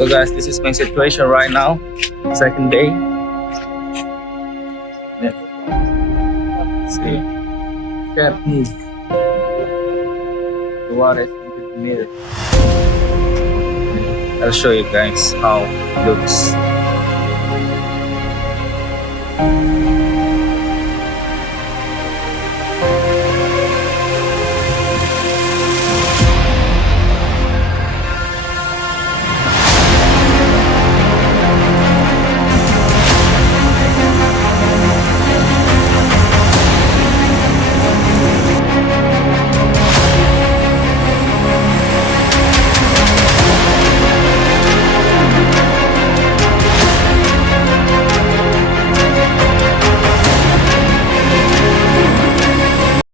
So guys, this is my situation right now. Second day. Yeah. See, can't move. The water is into the mirror. I'll show you guys how it looks.